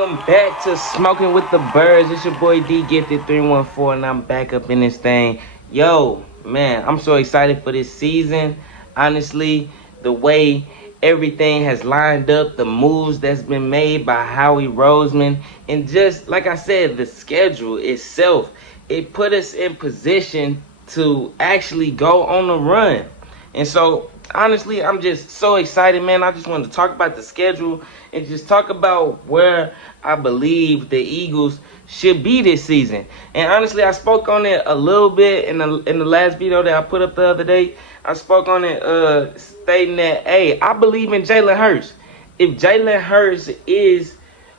Welcome back to Smoking with the Birds. It's your boy D Gifted 314, and I'm back up in this thing. Yo, man, I'm so excited for this season. Honestly, the way everything has lined up, the moves that's been made by Howie Roseman, and just like I said, the schedule itself, it put us in position to actually go on a run. And so, honestly, I'm just so excited, man. I just wanted to talk about the schedule and just talk about where I believe the Eagles should be this season. And honestly, I spoke on it a little bit in the last video that I put up the other day. I spoke on it stating that, hey, I believe in Jalen Hurts. If Jalen Hurts is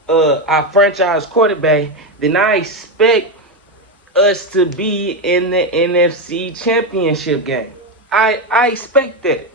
our franchise quarterback, then I expect us to be in the NFC Championship game. I expect that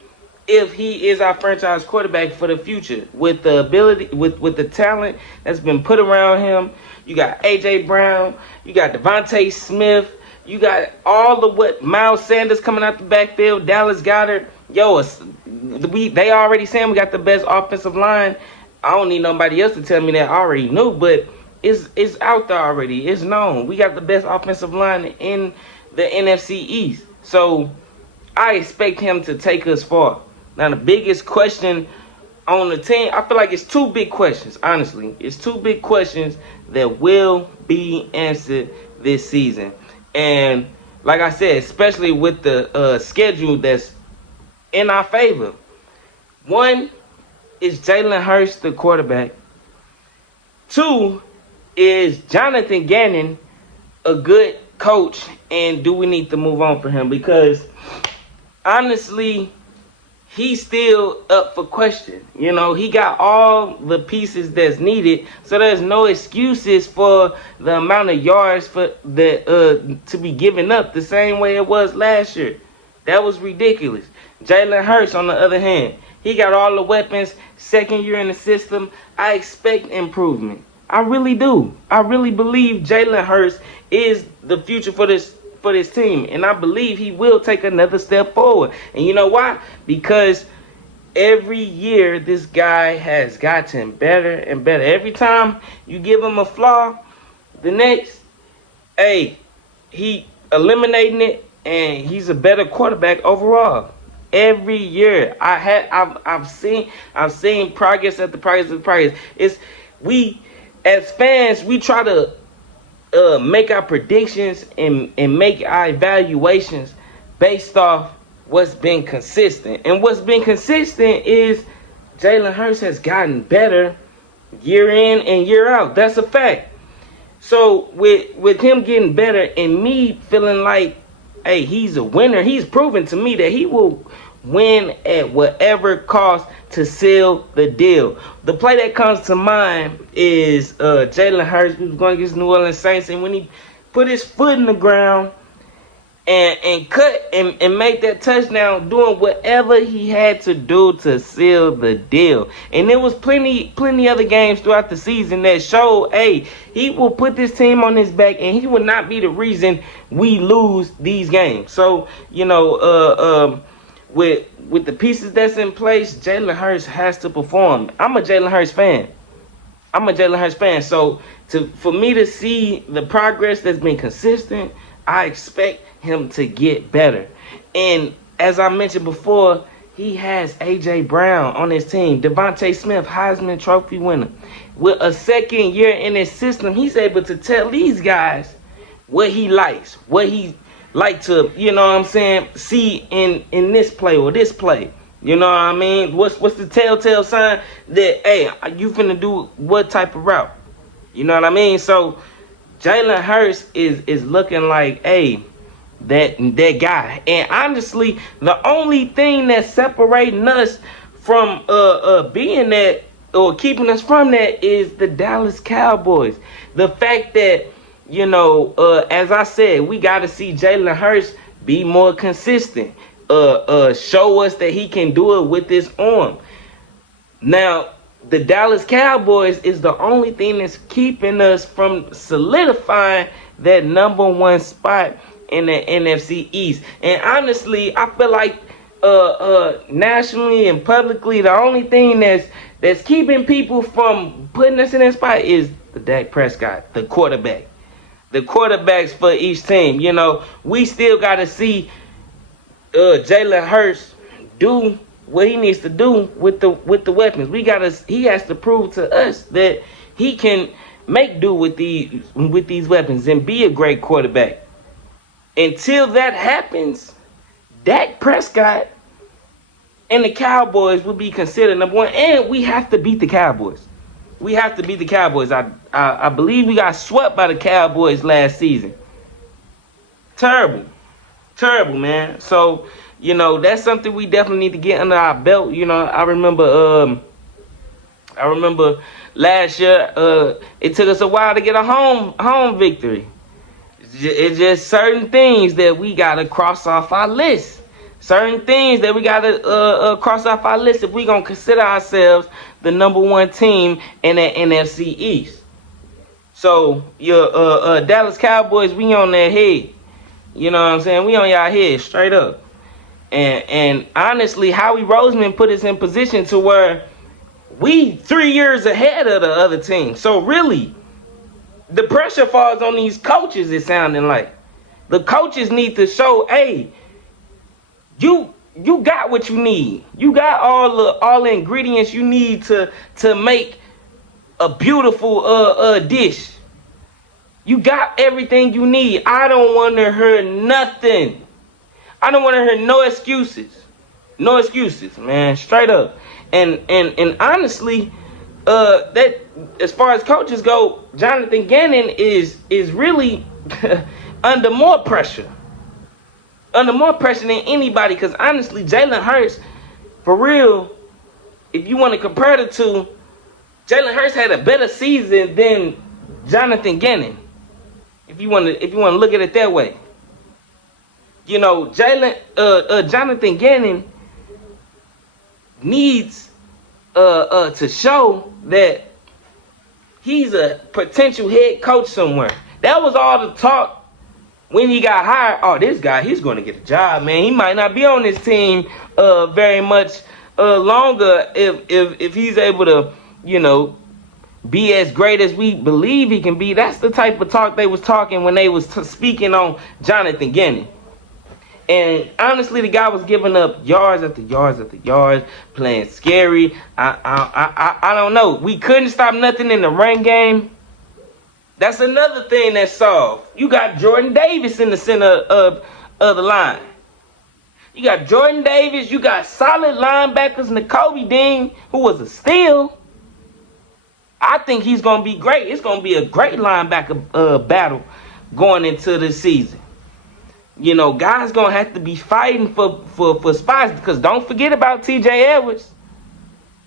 if he is our franchise quarterback for the future, with the ability, with the talent that's been put around him. You got A.J. Brown, you got Devontae Smith, you got all the Miles Sanders coming out the backfield, Dallas Goedert. Yo, they already saying we got the best offensive line. I don't need nobody else to tell me that. I already knew, but it's out there already. It's known. We got the best offensive line in the NFC East. So I expect him to take us far. Now, the biggest question on the team, I feel like it's two big questions, honestly. It's two big questions that will be answered this season. And like I said, especially with the schedule that's in our favor. One, is Jalen Hurts the quarterback? Two, is Jonathan Gannon a good coach? And do we need to move on for him? Because honestly, he's still up for question. You know, he got all the pieces that's needed, so there's no excuses for the amount of yards for the to be given up the same way it was last year. That was ridiculous. Jalen Hurts, on the other hand, he got all the weapons, second year in the system. I expect improvement. I really do. I really believe Jalen Hurts is the future for this team, and I believe he will take another step forward. And you know why? Because every year this guy has gotten better and better. Every time you give him a flaw, the next, hey, he eliminating it, and he's a better quarterback overall. Every year I've seen progress at the progress. We as fans, we try to make our predictions and make our evaluations based off what's been consistent. And what's been consistent is Jalen Hurts has gotten better year in and year out. That's a fact. So with him getting better and me feeling like, hey, he's a winner, he's proven to me that he will win at whatever cost to seal the deal. The play that comes to mind is Jalen Hurts. He was going against New Orleans Saints, and when he put his foot in the ground and cut and make that touchdown, doing whatever he had to do to seal the deal. And there was plenty other games throughout the season that showed, hey, he will put this team on his back, and he will not be the reason we lose these games. So, you know, with the pieces that's in place, Jalen Hurts has to perform. I'm a Jalen Hurts fan. So for me to see the progress that's been consistent, I expect him to get better. And as I mentioned before, he has A.J. Brown on his team. Devontae Smith, Heisman Trophy winner. With a second year in his system, he's able to tell these guys what he likes, what he like to, you know what I'm saying, see in this play or this play. You know what I mean? What's the telltale sign that, hey, you finna do what type of route? You know what I mean? So Jalen Hurts is looking like, hey, that guy. And honestly, the only thing that's separating us from being that or keeping us from that is the Dallas Cowboys. The fact that, you know, as I said, we got to see Jalen Hurts be more consistent. Show us that he can do it with his arm. Now, the Dallas Cowboys is the only thing that's keeping us from solidifying that number one spot in the NFC East. And honestly, I feel like nationally and publicly, the only thing that's keeping people from putting us in that spot is the Dak Prescott, the quarterback. The quarterbacks for each team. You know, we still got to see Jalen Hurts do what he needs to do with the weapons. He has to prove to us that he can make do with these weapons and be a great quarterback. Until that happens, Dak Prescott and the Cowboys will be considered number one, and we have to beat the Cowboys. We have to beat the Cowboys. I believe we got swept by the Cowboys last season. Terrible, man. So, you know, that's something we definitely need to get under our belt. You know, I remember last year, it took us a while to get a home victory. It's just certain things that we gotta cross off our list. Certain things that we gotta cross off our list if we gonna consider ourselves the number one team in the NFC East. So your Dallas Cowboys, we on their head. You know what I'm saying? We on y'all head straight up. And honestly, Howie Roseman put us in position to where we 3 years ahead of the other team. So really, the pressure falls on these coaches, it's sounding like. The coaches need to show, hey, you got what you need. You got all the ingredients you need to make a beautiful dish. You got everything you need. I don't want to hear nothing. I don't want to hear no excuses. No excuses, man. Straight up. And honestly, that as far as coaches go, Jonathan Gannon is really under more pressure. Under more pressure than anybody, because honestly, Jalen Hurts, for real, if you want to compare the two, Jalen Hurts had a better season than Jonathan Gannon. If you want to look at it that way. You know, Jonathan Gannon needs to show that he's a potential head coach somewhere. That was all the talk when he got hired. Oh, this guy, he's going to get a job, man. He might not be on this team very much longer if he's able to, you know, be as great as we believe he can be. That's the type of talk they was talking when they was speaking on Jonathan Gannon. And honestly, the guy was giving up yards after yards after yards, playing scary. I don't know. We couldn't stop nothing in the run game. That's another thing that's solved. You got Jordan Davis in the center of the line. You got Jordan Davis. You got solid linebackers, Nakobe Dean, who was a steal. I think he's going to be great. It's going to be a great linebacker battle going into the season. You know, guys going to have to be fighting for spots, because don't forget about TJ Edwards.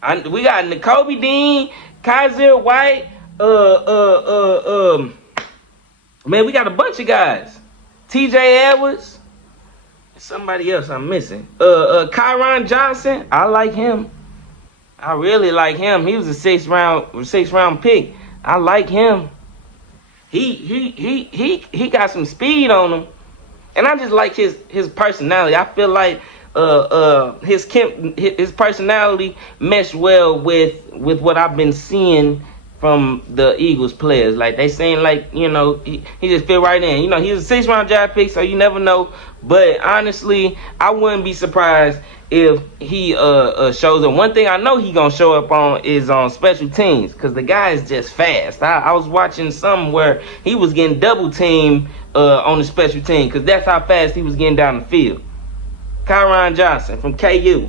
We got Nakobe Dean, Kaiser White, man, we got a bunch of guys. TJ Edwards, somebody else I'm missing. Kyron Johnson, I like him. I really like him. He was a sixth round pick. I like him. He got some speed on him. And I just like his personality. I feel like his personality meshed well with what I've been seeing from the Eagles players. Like, they saying, like, you know, he just fit right in. You know, he's a sixth-round draft pick, so you never know. But honestly, I wouldn't be surprised if he shows up. One thing I know he gonna show up on is on special teams, because the guy is just fast. I was watching some where he was getting double teamed on the special team, because that's how fast he was getting down the field. Kyron Johnson from KU.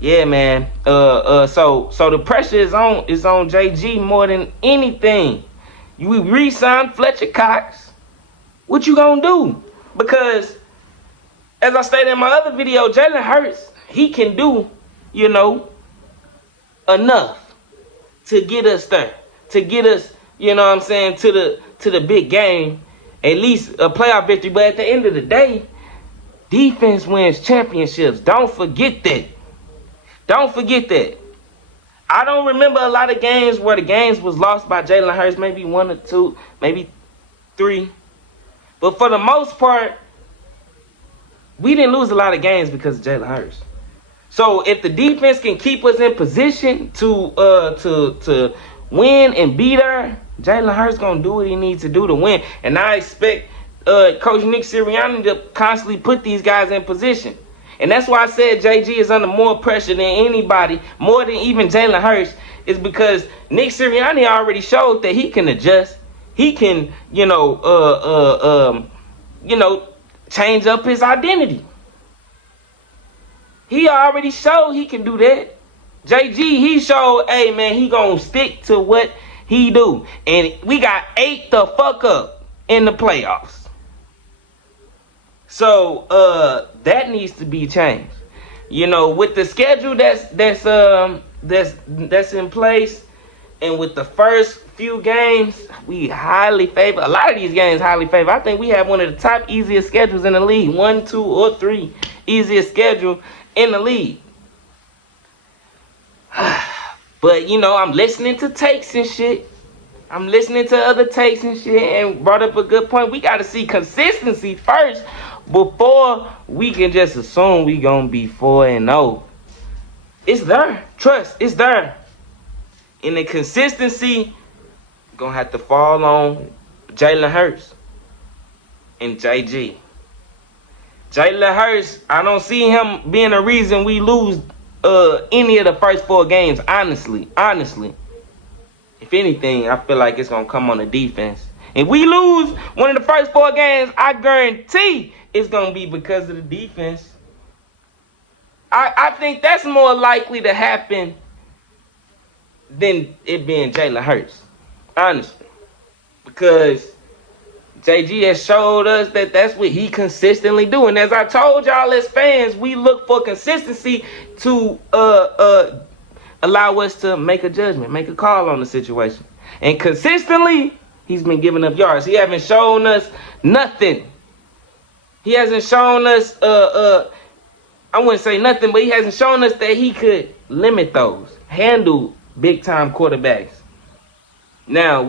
Yeah, man. So the pressure is on JG more than anything. We re-signed Fletcher Cox. What you gonna do? Because, as I stated in my other video, Jalen Hurts, he can do, you know, enough to get us there, to get us, you know what I'm saying, to the big game, at least a playoff victory. But at the end of the day, defense wins championships. Don't forget that. Don't forget that. I don't remember a lot of games where the games was lost by Jalen Hurts, maybe 1 or 2, maybe 3. But for the most part, we didn't lose a lot of games because of Jalen Hurts. So if the defense can keep us in position to win and beat her, Jalen Hurts gonna do what he needs to do to win. And I expect Coach Nick Sirianni to constantly put these guys in position. And that's why I said JG is under more pressure than anybody, more than even Jalen Hurts, is because Nick Sirianni already showed that he can adjust. He can, change up his identity. He already showed he can do that. JG, he showed, hey man, he gonna stick to what he do. And we got 8 the fuck up in the playoffs. So that needs to be changed. With the schedule that's in place, and with the first few games, we highly favor. A lot of these games highly favor. I think we have one of the top easiest schedules in the league. 1, 2, or 3 easiest schedule in the league. But I'm listening to takes and shit. I'm listening to other takes and shit, and brought up a good point. We got to see consistency first before we can just assume we gonna be 4-0. It's there. Trust, it's there. And the consistency gonna have to fall on Jalen Hurts and JG. Jalen Hurts, I don't see him being a reason we lose any of the first 4 games, honestly. If anything, I feel like it's gonna come on the defense. If we lose one of the first 4 games, I guarantee it's going to be because of the defense. I think that's more likely to happen than it being Jalen Hurts, honestly. Because JG has showed us that that's what he consistently do. And as I told y'all as fans, we look for consistency to allow us to make a judgment, make a call on the situation. And consistently, he's been giving up yards. He haven't shown us nothing. He hasn't shown us, I wouldn't say nothing, but he hasn't shown us that he could limit those, handle big-time quarterbacks. Now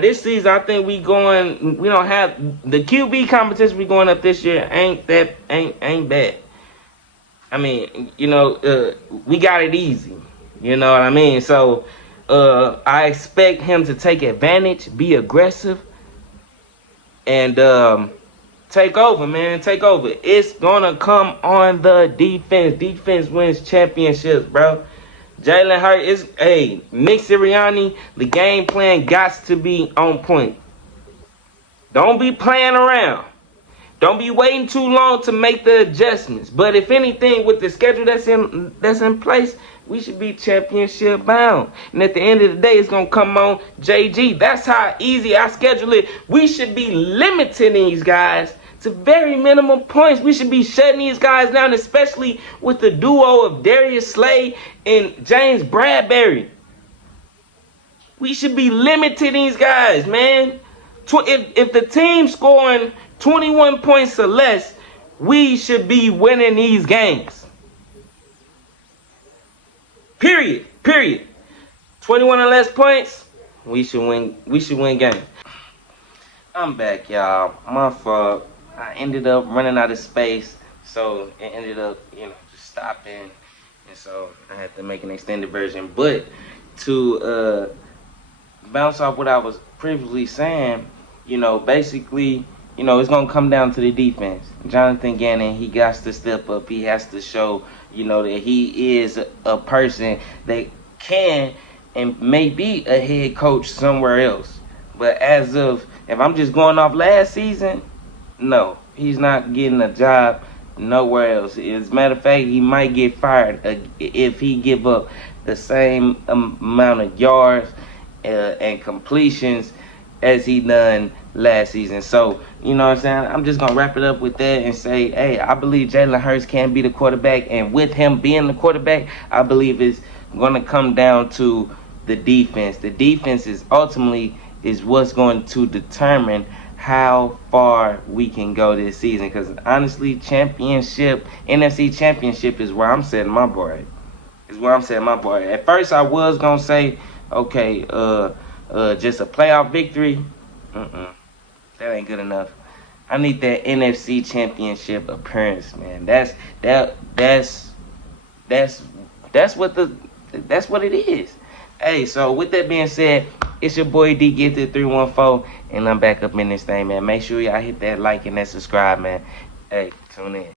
this season, I think we don't have, the QB competition we going up this year ain't bad. I mean, we got it easy. You know what I mean? So, I expect him to take advantage, be aggressive, and take over, man. Take over. It's gonna come on the defense. Defense wins championships, bro. Jalen Hurts Nick Sirianni, the game plan got to be on point. Don't be playing around. Don't be waiting too long to make the adjustments. But if anything, with the schedule that's in place, we should be championship bound. And at the end of the day, it's going to come on JG. That's how easy I schedule it. We should be limiting these guys to very minimum points. We should be shutting these guys down, especially with the duo of Darius Slay and James Bradbury. We should be limiting these guys, man. If the team's scoring 21 points or less, we should be winning these games. Period. 21 or less points, we should win games. I'm back, y'all. My fault. I ended up running out of space, so it ended up, just stopping, and so I had to make an extended version. But to bounce off what I was previously saying, basically, it's gonna come down to the defense. Jonathan Gannon, he got to step up. He has to show, that he is a person that can and may be a head coach somewhere else. But if I'm just going off last season, no, he's not getting a job nowhere else. As a matter of fact, he might get fired if he give up the same amount of yards and completions as he done last season. So, you know what I'm saying? I'm just going to wrap it up with that and say, hey, I believe Jalen Hurts can be the quarterback. And with him being the quarterback, I believe it's going to come down to the defense. The defense is ultimately what's going to determine how far we can go this season. Because honestly, NFC Championship is where I'm setting my bar at. At first, I was going to say, okay, just a playoff victory. That ain't good enough. I need that NFC Championship appearance, man. That's That's what it is. Hey, so with that being said, it's your boy D Gifted 314, and I'm back up in this thing, man. Make sure y'all hit that like and that subscribe, man. Hey, tune in.